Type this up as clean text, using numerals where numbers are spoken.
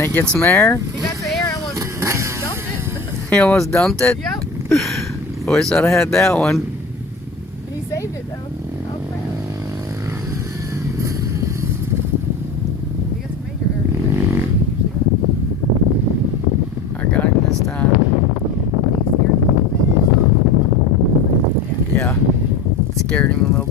Didn't it get some air? He got the air and almost dumped it. He almost dumped it? Yep. I wish I'd have had that one. He saved it though. Oh crap. He got some major air. I got him this time. He's scared of the Yeah. Scared him a little bit.